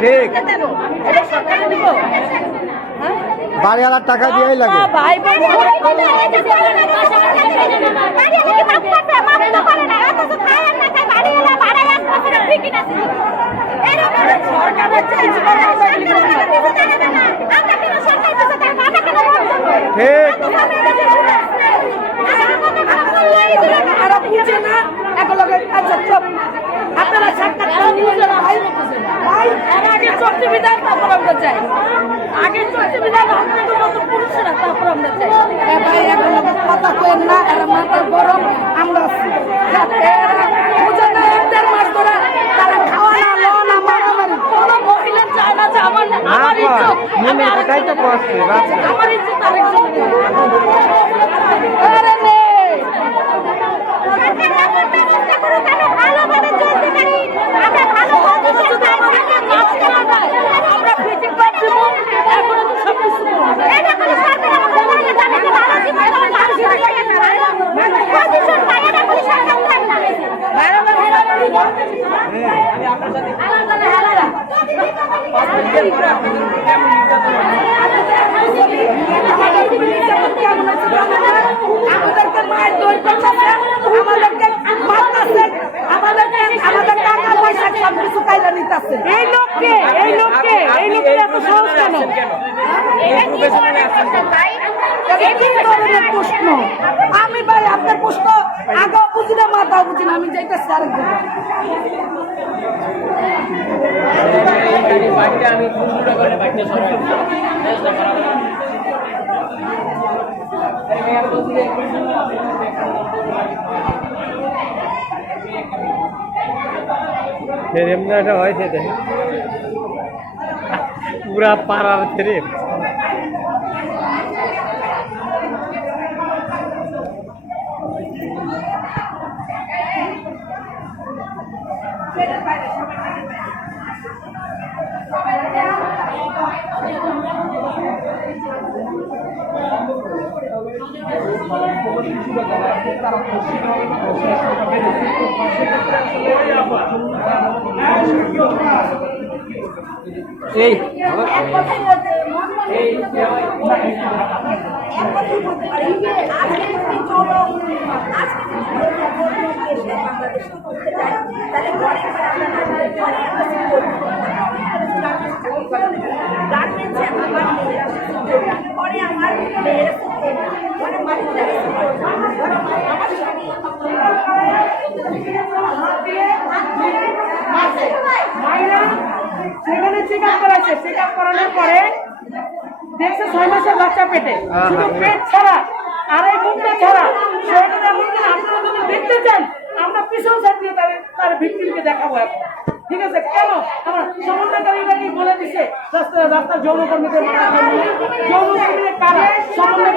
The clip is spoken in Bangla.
ঠিক। বাড়ি হ্যাঁ? বাড়িওয়ালার টাকা দিয়েই লাগে ভাই বোন সরকারের চেয়ে তারা বুঝে না এগুলোকে আচ্ছা চুপ আপনারা সাক্ষাৎ করে নিয়ে যারা ভাই ভাই এর আগে চলছে বিধান তারপর আমরা চাই আগে পুরুষেরা তারপর আমরা চাই এ ভাই এগুলোকে কথা কেন না এরা মাথার গরম আমরা মাস ধরে তারা খাওয়া না লওয়া না মারামারি কোনো মহিলা চায় না যে আমার আমার না, ইজ্জত আমি মনে আরেকজনের এটাই তো কষ্ট, বাচ্চা। আমার ইজ্জত আরেকজনের আরে নে আমরা ফিটিং পাচ্ছি এখনও তো সব কিছু আমাদেরকে মায়ের দই করতেছে আমাদেরকে মারতেছে আমাদেরকে আমাদের টাকা পয়সা সব কিছু কাইলা নিতেছে এই লোককে এই লোককে এই লোককে এত সহজ কেন? এটা কি ধরনের প্রশ্ন? আমি ভাই আপনার প্রশ্ন আগেও বুঝি না মাথাও বুঝি না, আমি যাইতেছি আরেক জায়গায়। এমনি একটা হয়েছে, দেখে পুরা পাড়ার ছেড়ে এই বাড়িতে আমার স্বামী সেখানে চেক আপ করাইছে চেক আপ করানোর পরে দেখছে ছয় মাসের বাচ্চা পেটে শুধু পেট ছাড়া আর এই মুখটা ছাড়া সেটা যখন কিনা আপনারা যদি দেখতে চান আমরা পিছন সাইড দিয়ে তার তার ঠিক আছে কেন? আমার সমন্বয়কারীরা কি বলে দিছে। রাস্তা রাস্তার যৌনকর্মীদের যৌনকর্মীদের কারা? সমন্বয়